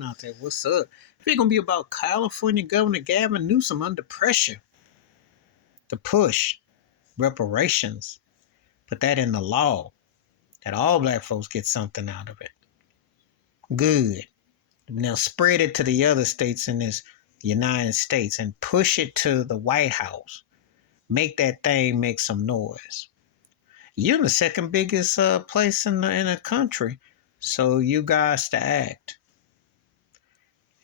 Out there, what's up? It's gonna be about California Governor Gavin Newsome under pressure to push reparations, put that in the law that all black folks get something out of it. Good. Now spread it to the other states in this United States and push it to the White House. Make that thing make some noise. You're the second biggest place in the country, so you guys to act.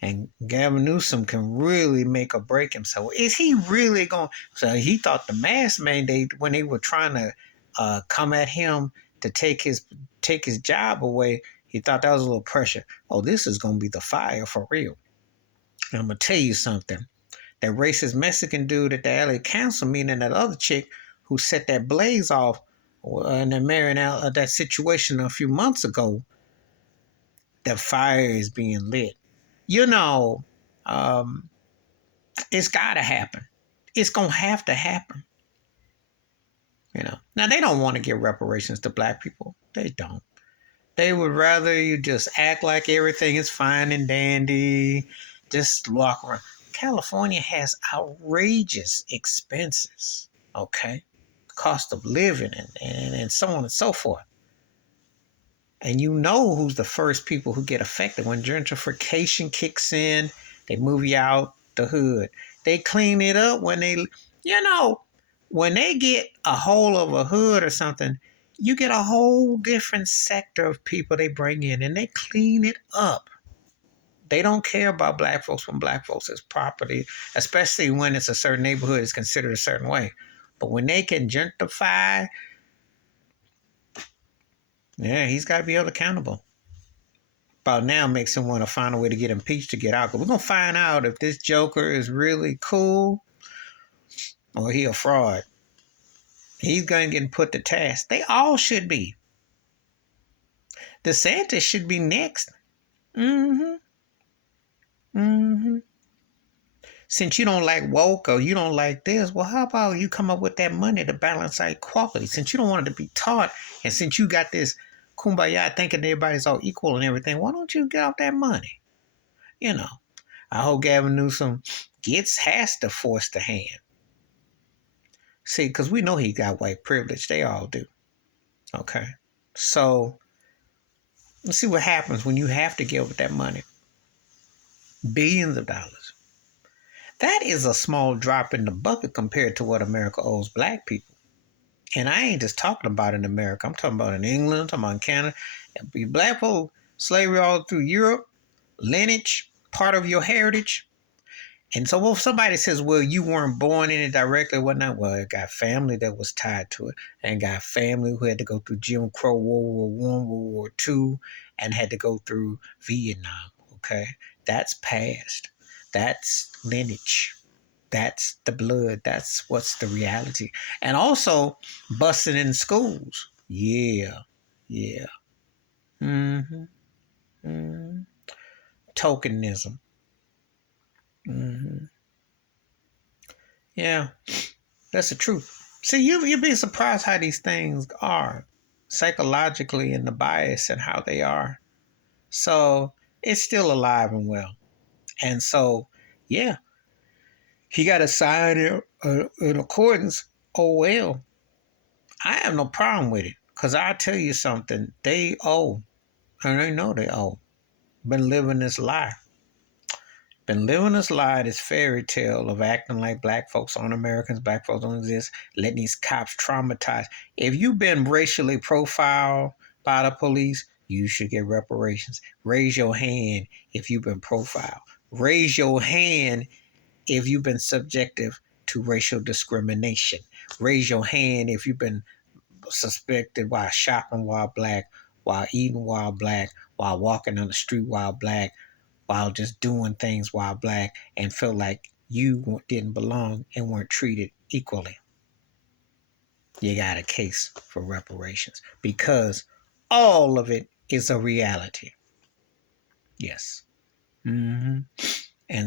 And Gavin Newsom can really make or break himself. Is he really going? So he thought the mask mandate, when they were trying to come at him to take his job away, he thought that was a little pressure. Oh, this is going to be the fire for real. And I'm gonna tell you something. That racist Mexican dude at the LA council meeting, and that other chick who set that blaze off in the Maryland that situation a few months ago. That fire is being lit. You know, it's got to happen. It's going to have to happen. You know, now they don't want to give reparations to black people. They don't. They would rather you just act like everything is fine and dandy, just walk around. California has outrageous expenses, okay? Cost of living and so on and so forth. And you know who's the first people who get affected when gentrification kicks in. They move you out the hood. They clean it up when when they get a hold of a hood or something, you get a whole different sector of people they bring in and they clean it up. They don't care about black folks when black folks is property, especially when it's a certain neighborhood is considered a certain way. But when they can gentrify, yeah, he's got to be held accountable. About now makes him want to find a way to get impeached to get out. But we're going to find out if this joker is really cool or he a fraud. He's going to get put to task. They all should be. DeSantis should be next. Since you don't like woke or you don't like this, well, how about you come up with that money to balance out equality? Since you don't want it to be taught, and since you got this kumbaya thinking everybody's all equal and everything, why don't you get off that money? You know, I hope Gavin Newsom has to force the hand. See, because we know he got white privilege. They all do. Okay. So, let's see what happens when you have to give that money. Billions of dollars. That is a small drop in the bucket compared to what America owes black people. And I ain't just talking about in America. I'm talking about in England, I'm talking about in Canada. Black folk, slavery all through Europe, lineage, part of your heritage. And so if somebody says, well, you weren't born in it directly, whatnot, well, it got family that was tied to it. And got family who had to go through Jim Crow, World War I, World War II, and had to go through Vietnam, okay? That's past. That's lineage. That's the blood. That's what's the reality. And also busting in schools. Yeah. Tokenism. Yeah, that's the truth. See, you'd be surprised how these things are psychologically and the bias and how they are. So it's still alive and well. And so, yeah, he got to sign it in accordance. Oh, well, I have no problem with it because I tell you something. They owe, and they know they owe. Been living this lie. This fairy tale of acting like black folks aren't Americans, black folks don't exist, letting these cops traumatize. If you've been racially profiled by the police, you should get reparations. Raise your hand if you've been profiled. Raise your hand if you've been subjective to racial discrimination. Raise your hand if you've been suspected while shopping while black, while eating while black, while walking on the street while black, while just doing things while black and felt like you didn't belong and weren't treated equally. You got a case for reparations because all of it is a reality. Yes. And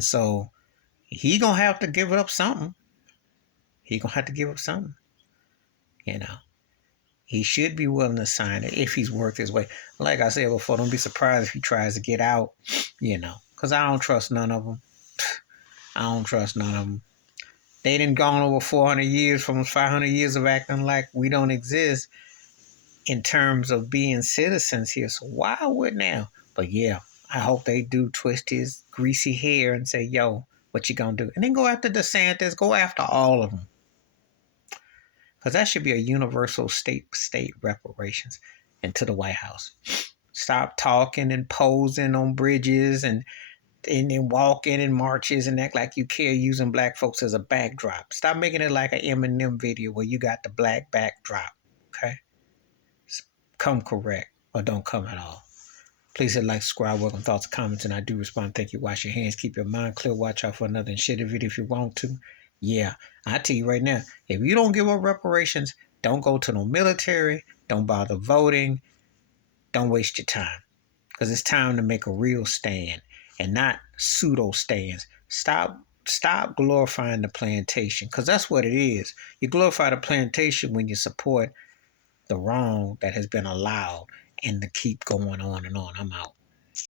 so he gonna have to give up something. You know. He should be willing to sign it if he's worked his way. Like I said before, don't be surprised if he tries to get out because I don't trust none of them. I don't trust none of them. They done gone over 400 years from 500 years of acting like we don't exist in terms of being citizens here. So why would now? But yeah, I hope they do twist his greasy hair and say, yo, what you gonna do? And then go after DeSantis, go after all of them. Because that should be a universal state reparations into the White House. Stop talking and posing on bridges and then walking in marches and act like you care using black folks as a backdrop. Stop making it like an Eminem video where you got the black backdrop. Okay? Come correct or don't come at all. Please hit like, subscribe, welcome thoughts, comments, and I do respond. Thank you. Wash your hands, keep your mind clear, watch out for another and share the video if you want to. Yeah, I tell you right now, if you don't give up reparations, don't go to no military, don't bother voting, don't waste your time. Because it's time to make a real stand and not pseudo stands. Stop glorifying the plantation, because that's what it is. You glorify the plantation when you support the wrong that has been allowed and to keep going on and on. I'm out.